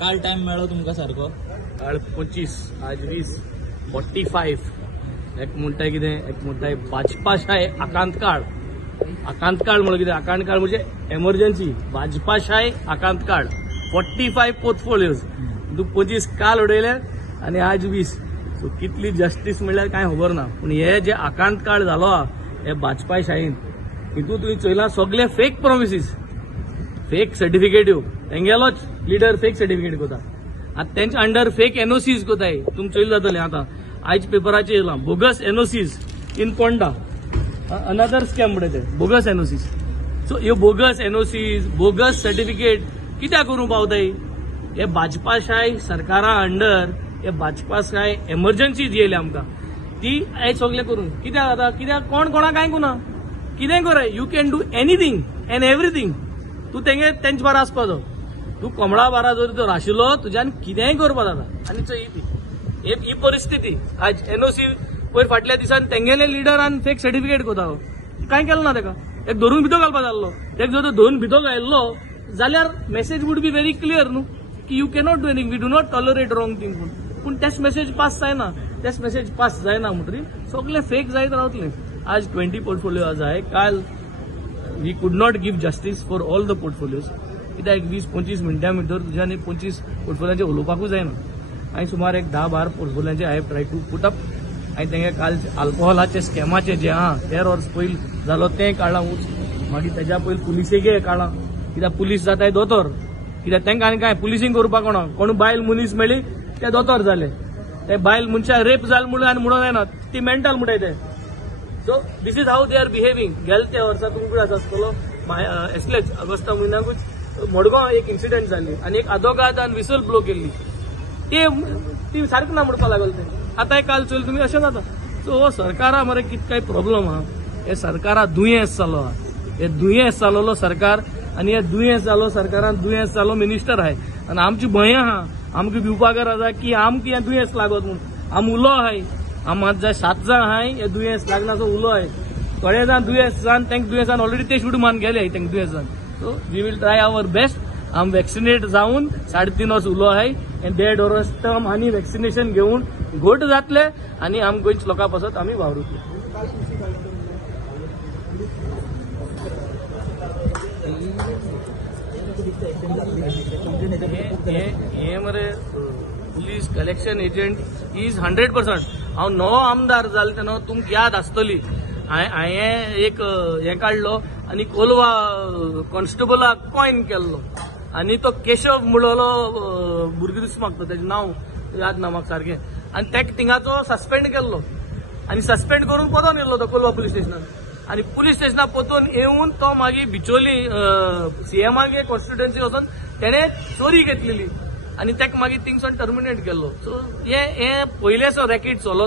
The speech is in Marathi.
काल टाइम मेळ्ळो तुमकां सारको? काल 25 आज 20 45 एक म्हणटाय कितें एक म्हणटाय भाजपाशाय आकांतकाळ म्हणून कितें आकांतकाळ म्हणजे एमर्जन्सी भाजपाशाय आकांतकाळ 45 पोर्टफोलियोज 25 काल उडयले आणि आज 20 सो कितली जस्टीस म्हणल्यार कांय खबर ना पूण हे जे आकांतकाळ जालो हे भाजपाशायेन हितून तुवें चयलां सगळे फेक प्रॉमिसीस फेक सर्टिफिकेट्यो तेंगेलोच लिडर फेक सर्टिफिकेट कोता आता त्यांच्या अंडर फेक एनओसीज कोताय तुम चोयले जातले आता आयज पेपराचेर येयलां bogus NOCs in Ponda another scam म्हणटा ते बोगस एनओसीज सो ह्यो बोगस एनओसीज बोगस सर्टिफिकेट कित्याक करूं पावताय हे भाजपाशाय सरकारा अंडर हे भाजपाशाय एमर्जन्सी जी येयली आमकां ती हें सगळें करून कित्याक जाता कित्याक कोण कोणाक कांय कोना कितेंय कर you can do anything end everything तूं तेंचे बारा आसपाचो तू कमळा बारा जर तर आशिल्लो तुज्यान कितेंय करपा जाता आनी ही परिस्थिती आज एनओसी पयर फाटल्या दिसान तेंगेले लिडरान फेक सर्टिफिकेट कोता कांय केलें ना ताका एक धरून भितो घालपा जाल्लो एक जर धरून भितो घायल्लो जाल्यार message would be very clear न्हू की you cannot do anything we do not tolerate wrong thing पूण तेच मेसेज पास जायना म्हणटरी सगळे फेक जायत रावतले आज 20 पोर्टफोलियो जाय काल वी कुड not give justice for all the portfolios कित्याक 20-25 मिनटां भितर तुज्यान 25 पोर्टफोलियोचे उलोवपाकूच जायना हांवें सुमार एक 10-12 पोर्टफोलियोचे हांवें ट्राय टू पुट अप हांवें तेंगे काल अल्कोहोलाचे स्कॅमाचे जे आहा 10 वर्स पयलीं जालो तें काडलां मागीर तेज्या पयलीं पुलिसेगे काडलां कित्याक पुलीस जाताय दोतोर कित्याक तेंकां आनी कांय पुलिसींग करपाक कोण बायल मनीस मेळ्ळी ते दोतोर जाले ते बायल मनशाक रेप जालें म्हणून आनी म्हणून जायना ती मेंटल म्हणटाय ते so this is how they are behaving गेल्या त्या वर्सा तुमकां आसतलो एसलेच ऑगस्टा म्हयन्याकूच मडगांव एक इन्सिडेंट जाली आनी एक आदोगाद आनी विसल ब्लो केल्ली ती सारकी ना म्हणपाक लागल ते आतां काल चल तुमी अशें जाता सो हो सरकारा मरे कितें काय प्रॉब्लम आहा हे सरकारा दुयेंस जालो आहा हे दुयेंस जालोलो सरकार आनी हे दुयेंस जालो सरकारान दुयेंस जालो मिनिस्टर आहाय आनी आमची भंय आहा आमकां भिवपाक आसा की आमकां हें दुयेंस लागत म्हणून आम उलो आहाय आम जे 7 जाण आहाय हे दुयेंस लागनाचो उलो आहाय थोडे जाण दुयेंस जावन तेंका दुयेंसान ऑलरेडी ते शूड मान गेले तेंका दुयेंस जावन so we will try our best आम वॅक्सिनेट जावन 3.5 वर्स उलो आहाय एंड 1.5 वर्स टर्म आनी वॅक्सिनेशन घेवन घोट जातले आनी आम गोंयच्या लोकां पासत आमी वावरूतले हे मरे पुलीस कलेक्शन एजंट इज 100%. हांव नवो आमदार जालो तेन्ना तुमकां याद आसतली हांवें एक हें काडलो आनी कोलवा कॉन्स्टेबलाक कॉइन केल्लो आनी तो केशव म्हणलो भुरगो दिसता म्हाका तेजें नांव याद ना म्हाका सारकें आनी तेका थिंगाचो सस्पेंड केल्लो आनी सस्पेंड करून परतून येयल्लो तो कोलवा पुलीस स्टेशनार आनी पुलीस स्टेशनार परतून येवन तो मागीर बिचोली सीएमागे कॉन्स्टिट्युएन्सी वचून तेणें चोरी घेतलेली आनी तेका मागीर थिंगसून टर्मिनेट केल्लो सो हे पयलेचो रॅकेट चलत